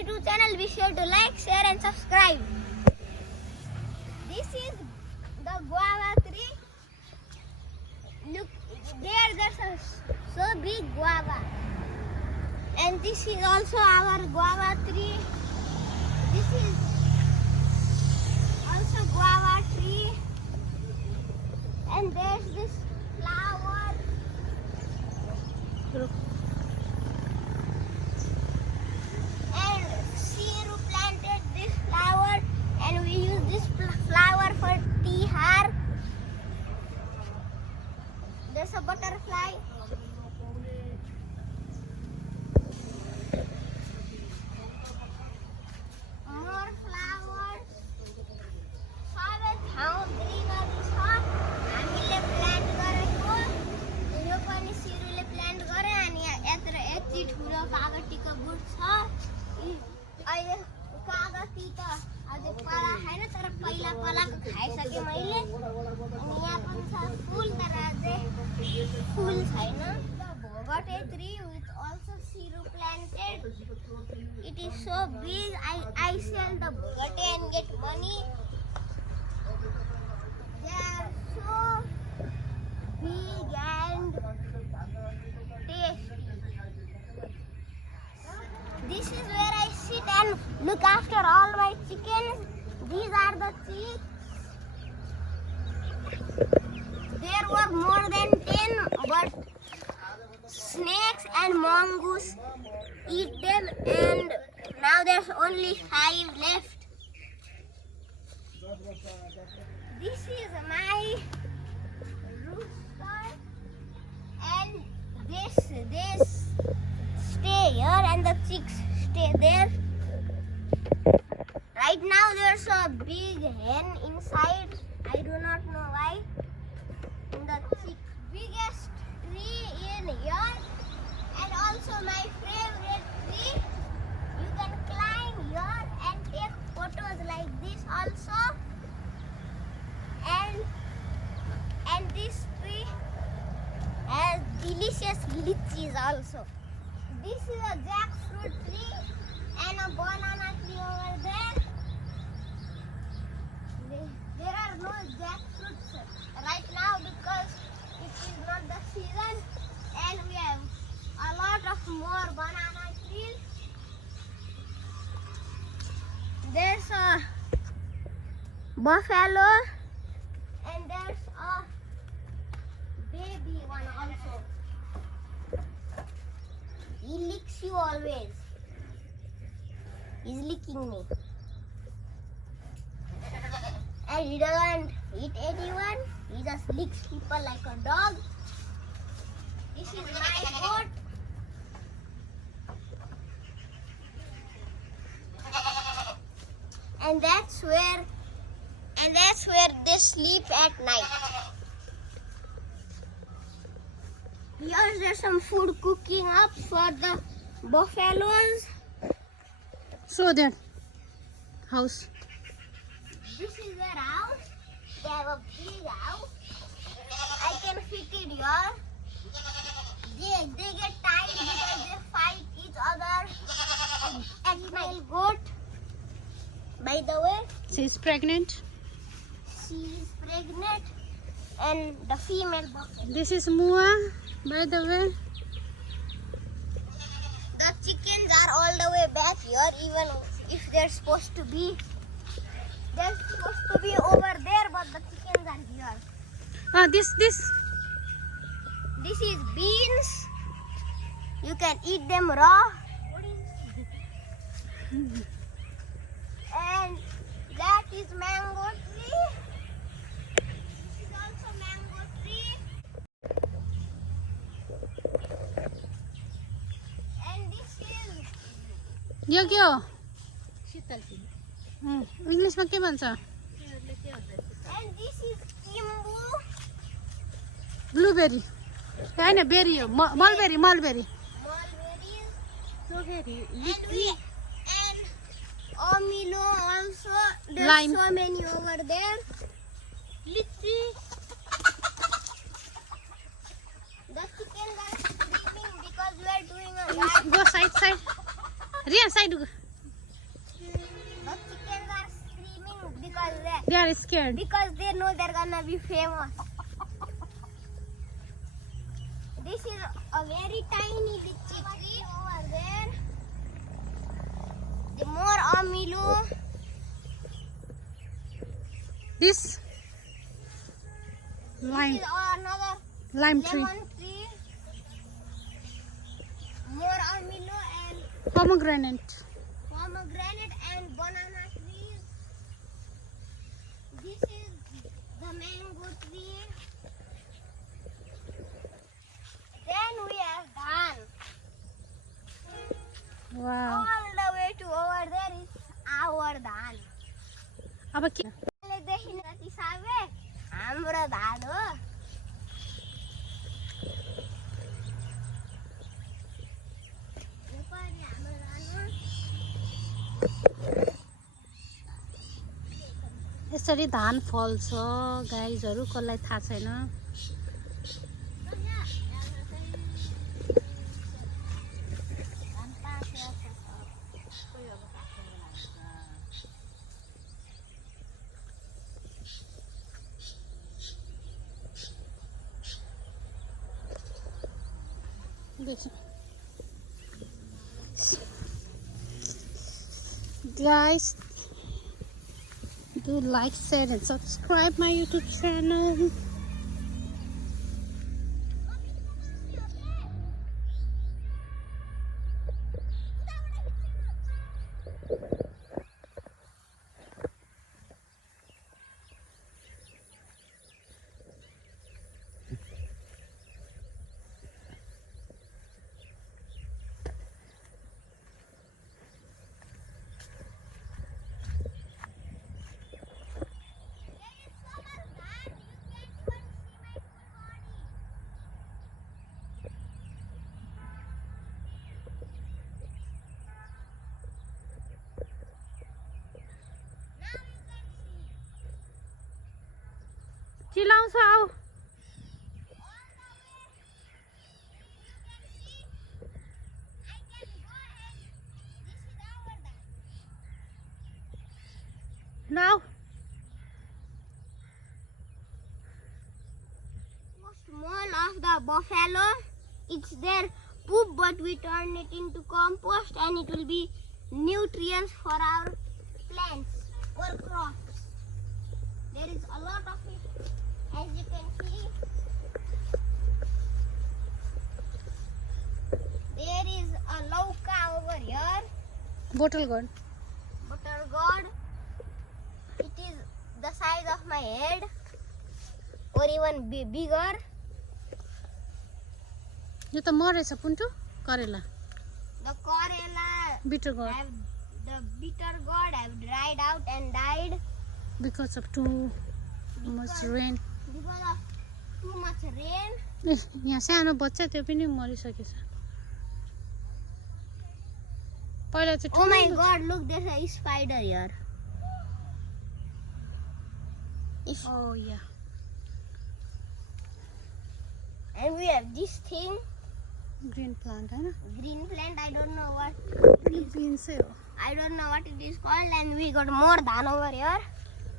YouTube channel. Be sure to like, share and subscribe. This is the guava tree. Look, there's a so big guava. And this is also our guava tree. This is also guava tree. And there's this flower. And Siru planted this flower, and we use this flower for tea har. There's a butterfly. More flowers. सबै ठाउँ greenery छ. हामीले plant गरेको यो पनि सिरुले plant गरे अनि यत्र यति ठुलो कागतीको बुट छ. अहिले कागती त अझै पला छैन तर पहिला पलाको खाइसके मैले. अनि यहाँ पनि छ फुल तर अझै फुल छैन. Bogate tree with also siru planted. It is so big. I sell the bogate and get money. They are so big and tasty. This is where I sit and look after all my chickens. These are the chicks. There were more than 10, but snakes and mongoose eat them, and now there's only 5 left. This is my rooster, and they stay here and the chicks stay there. Right now there's a big hen inside. I do not know why. The biggest tree in here, and also my favorite tree. You can climb here and take photos like this also. And this tree has delicious lychees also. This is a jackfruit tree and a banana tree over there. There are no jackfruits right now because it is not the season, and we have a lot of more banana trees. There's a buffalo, and there's a baby one also. He licks you always. He's licking me. And he doesn't eat anyone. He just licks people like a dog. This is my goat. And that's where they sleep at night. Here there's some food cooking up for the buffaloes. Show their house. This is their house. They have a big house. I can fit it here. They get tired because they fight each other. And my goat, by the way, She's pregnant. she is pregnant, and the female buffalo. This is Mua, by the way. The chickens are all the way back here, even if they're supposed to be. They're supposed to be over there, but the chickens are here. This. This is beans. You can eat them raw. And that is mango tree. This is also mango tree. And this is यो के हो? इङ्ग्लिसमा के भन्छ? and this is kimbu. Blueberry होइन berry हो. Mulberry Mulberries. Strawberry And omilo also. There's Lime. so many over there. Lychee. The chickens are sleeping because we are doing a live. Go side. Riyan, side. They are scared. because they know they're gonna be famous. This is a very tiny litchi tree over there. The more amilo. This This lime is another lime tree. lemon tree. More amilo and Pomegranate. pomegranate and banana trees. This is the mango tree. Then we have dhan. Wow. All the way to over there is our dhan. अब के देखिन जति साबे हाम्रो धान हो. यो पनि हाम्रो धान हो. यसरी धान फल्छ गाइजहरू कसलाई थाहा छैन. Guys, do like, share and subscribe my YouTube channel. चिलाउँछ आऊ. Now. Small of the buffalo, it's their poop, but we turn it into compost and it will be nutrients for our plants or crops. There is a lot of it, as you can see. There is a lauka over here, Bottle gourd. butter gourd. It is the size of my head or even bigger. यो त मरेछ पुन्टु करेला. The corella Bitter gourd have the bitter gourd have dried out and died because of too much rain. because of too much rain. यहाँ सानो बच्चा त्यो पनि मरिसकेछ. पहिला चाहिँ Oh my ठुलो. god, look, there's a spider here. Oh yeah. And we have this thing, Green plant Hahn. green plant, I don't know what Beans है हो. I don't know what it is called. And we got more dhan over here.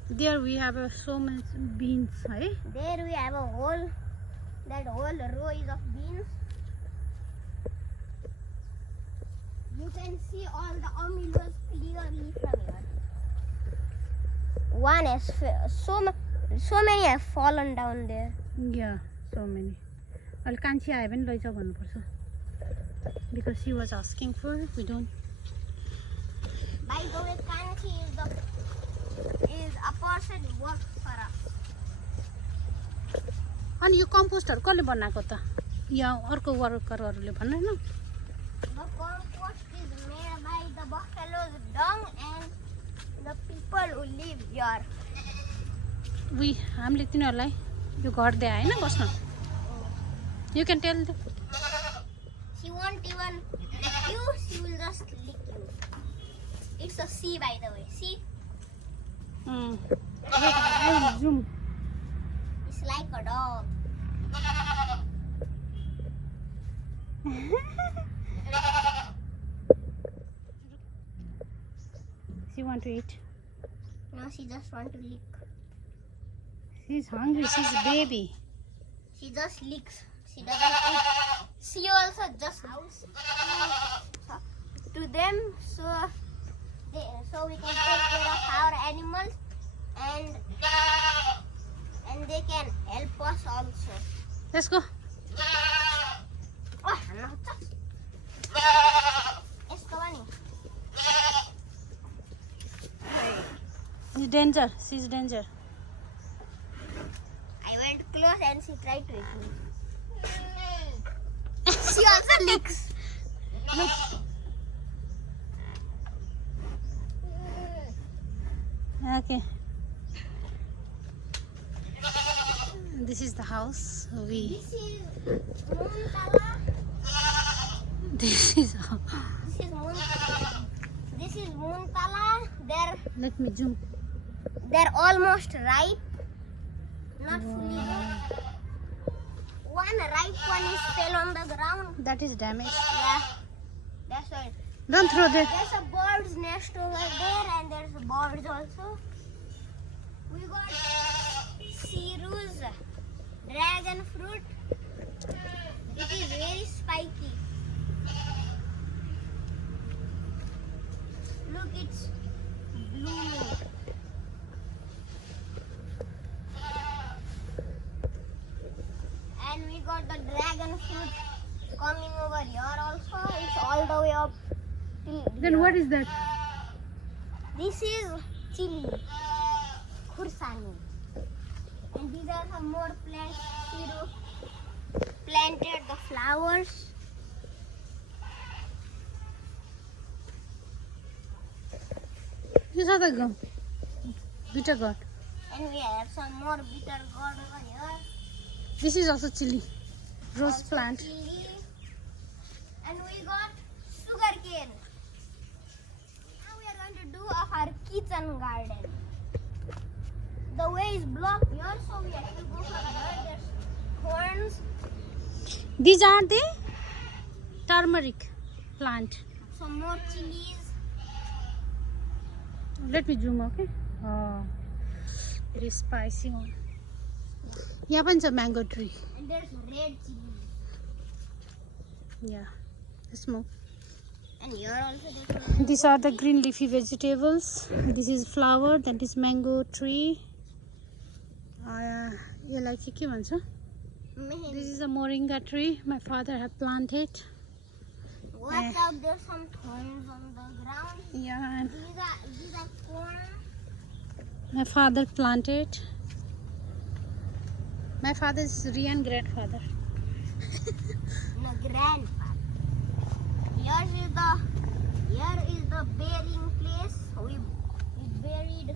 There we have so much beans है. There we have a whole, that whole row is of beans. You can see all the amylose clearly from here. One has so many have fallen down there. Yeah, so many. अहिले कान्छी आयो भने लैजाऊ भन्नुपर्छ. Because she was asking for, we don't. By the way, Kanchi is a person who works for us. अनि यो कम्पोस्टहरु कसले बनाएको त? यहाँ अर्को वर्करहरुले भन्नु हैन. The compost is made by the buffalo's dung and the people who live here. हामीले तिनीहरुलाई यो घर दिए हैन बस्न. You can tell them. She won't even lick you, she will just lick you. It's a sea, by the way. See? Wait, I will zoom. It's like a dog. She want to eat. No, No, she just want to lick. She's hungry. She's a baby. She just licks. She doesn't eat. She also just house to them, so we can take care of our animals, and they can help us also. Let's go. Oh, no. Let's go, Annie. She's danger. She's danger. I went close and she tried to eat me. She also licks. Look. Okay. This is the house. This is Moontala. This is. This is Moontala. Let me zoom. They're almost ripe. Not fully ripe. One ripe one is fell on the ground. That is damaged. Yeah. That's why. Don't throw that. There's a bird's nest over there, and there's birds also. We got Ciru's dragon fruit. It is very spiky. Look, it's blooming. And we got the dragon fruit coming over here also. It's all the way up till Then here. what is that? This is chili, khursani. And these are some more plants. Siru planted the flowers. You saw the gum. Bitter gourd. And we have some more bitter gourd over here. This is also chili. Rose Also plant. chili. And we got sugar cane. Now we are going to do our kitchen garden. The way is blocked here, so we have to go for there. There's thorns. These are the turmeric plant. Some more chilies. Let me zoom, okay? Oh, it is spicy one. Yeah, bunch of mango tree. And there's red chili. Yeah, let's move. And here also there's These are the green leafy vegetables. This is flower. That is mango tree. You like it, huh? This is a moringa tree. My father had planted. Watch out, there's some thorns on the ground. Yeah, and These are corn. my father planted. My father is Riyan grandfather. No, grandfather. Here is the burying place. We buried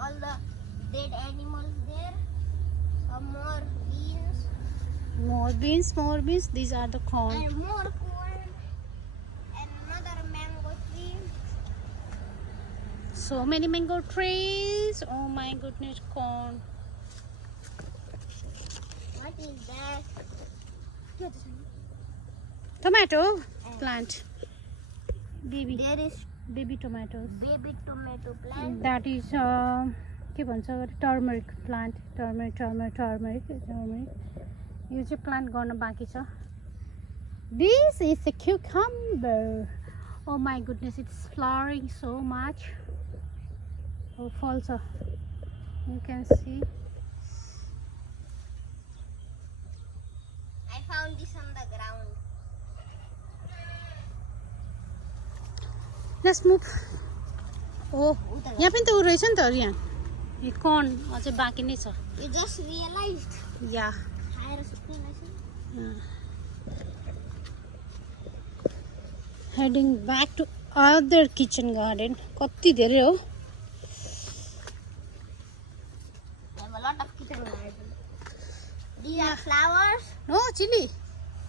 all the dead animals there. Some more beans More beans. These are the corn. and more corn. And another mango tree. So many mango trees. Oh my goodness, corn. What is that? Tomato plant. Baby There is tomatoes. baby tomato plant. That is के भन्छ turmeric plant. Turmeric. यो चाहिँ plant गर्न बाँकी छ. This is a cucumber. Oh my goodness, it's flowering so much. Oh, falls. You can see. I found this on the ground. Let's move. Oh, यहाँ पनि त उ रहेछ नि त रियान. यो corn अझै बाँकी नै छ. You just realized. Yeah. Heading back to other kitchen garden. कति धेरै हो. I have a lot of kitchen garden. These are flowers. No, chili.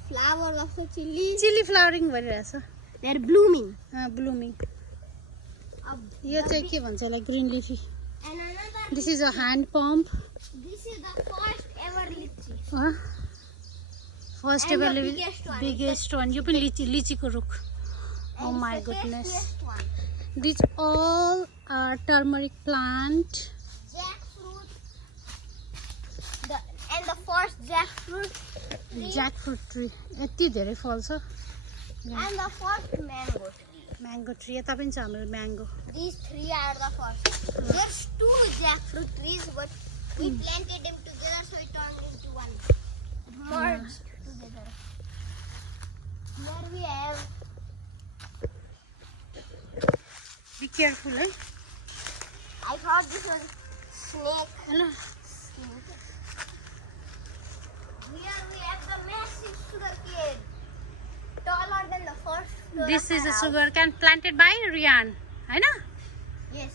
Flowers also chili. Chili flowering भइरहेछ. They're blooming. Blooming. A यो चाहिँ के भन्छ होला green leafy. And another. This is a hand pump. This is the first ever lychee. First And ever the biggest one. biggest one. यो पनि लिचीको रुख. Oh And my it's the goodness. tastiest one. These all are turmeric plant. Jackfruit. And the first jackfruit tree. Jackfruit tree. यति धेरै फल्छ. And the first mango tree. Mango tree. यता पनि छ हाम्रो mango. These three are the first. There's 2 jackfruit trees, but we planted them together, so it turned into one. Merged together. Here we have. Be careful, eh? I thought this was snake. Hello. Here we have the massive sugar cane, taller than the first floor. This of is our a house. sugar cane planted by Riyan. Hahn? Yes.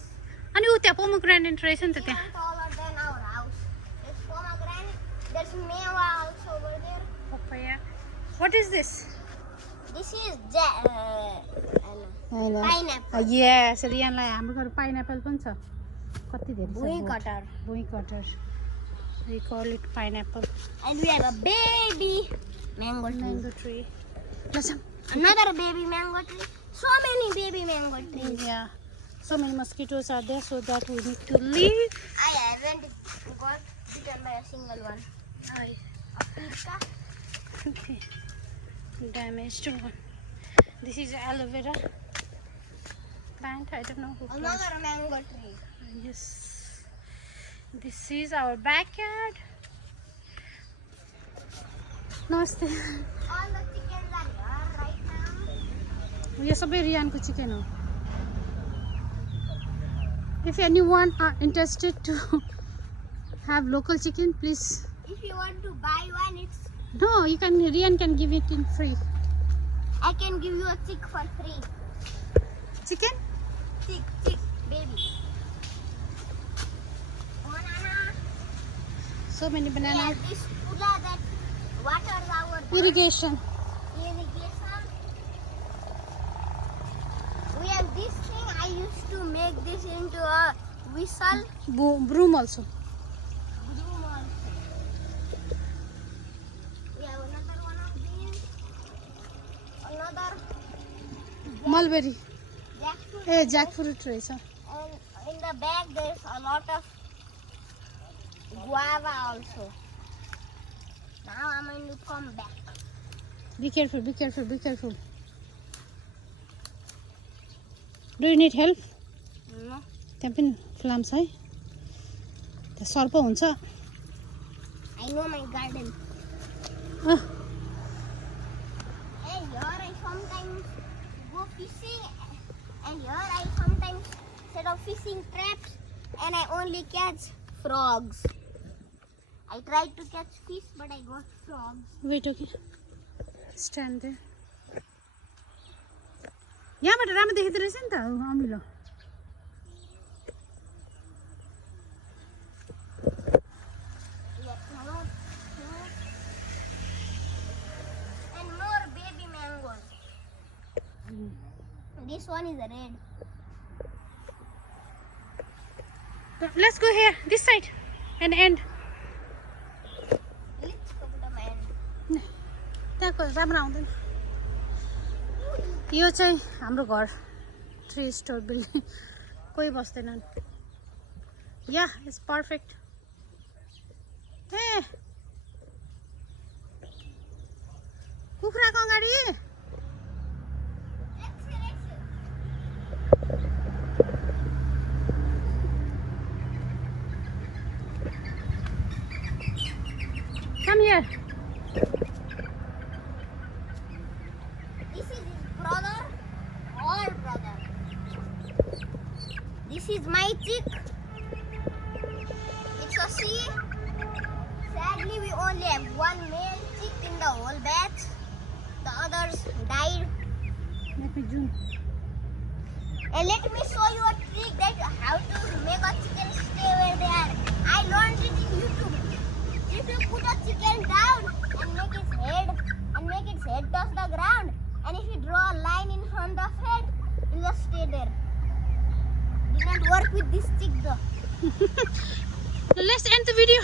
अनि उ त्यहाँ pomegranate रहेछ नि त त्यहाँ. Even taller than our house. There's pomegranate. There's mewa also over there. Papaya. What is this? This is Hahn. pineapple. Yes, रियानलाई हाम्रो घर pineapple पनि छ. कति धेरै छ. Buoy cutter. Buoy cutter. We call it pineapple. And we have a baby mango tree. Mango tree. Listen. Another baby mango tree. So many baby mango trees. Yeah. So many mosquitoes are there, so that we need to leave. I haven't got bitten by a single one. A pirka. Okay. Damaged one. This is aloe vera plant. I don't know who planted. Another mango tree. Yes. This is our backyard. Namaste. All the chickens are here right now. यो सबै रियानको chicken हो. If anyone are interested to have local chicken, please. If you want to buy one, it's No, you can. Riyan can give it in free. I can give you a chick for free. Chicken? Chick, baby. Banana. So many We banana. have this cooler that waters our Irrigation. irrigation. We have this thing. I used to make this into a whistle. Broom also. Broom also. We have another one of these. Another Mulberry. jackfruit. Hey, jackfruit रहेछ. And in the back there's a lot of guava also. Now I'm going to come back. Be careful, be careful, be careful. Do you need help? No. त्यहाँ पनि फ्लाम छ है. त्यहाँ सर्प हुन्छ. I know my garden. Ah, And here I sometimes go fishing. And here I sometimes set up fishing traps. And I only catch frogs. I tried to catch fish, but I got frogs. wait, okay. Stand there. यहाँबाट राम्रो देखिँदो रहेछ नि त अमिलो. Yes, more fruit. And more baby mangoes. This one is red. Let's go here, this side, and end. Let's go to the man. त्यहाँको राम्रो आउँदैन. यो चाहिँ हाम्रो घर 3 स्टोर बिल्डिङ. कोही बस्दैनन्. या इट्स पर्फेक्ट. ए कुखुराको अगाडि come here. This is his brother or brother. This is my chick. It's a she. Sadly, we only have one male chick in the whole batch. The others died. Let me zoom. And let me show you a trick that how to make a chicken stay where they are. I learned it in YouTube. If you put a chicken down and make its head touch the ground, and if you draw a line in front of it, it will just stay there. Did not work with this chick though. Let's end the video.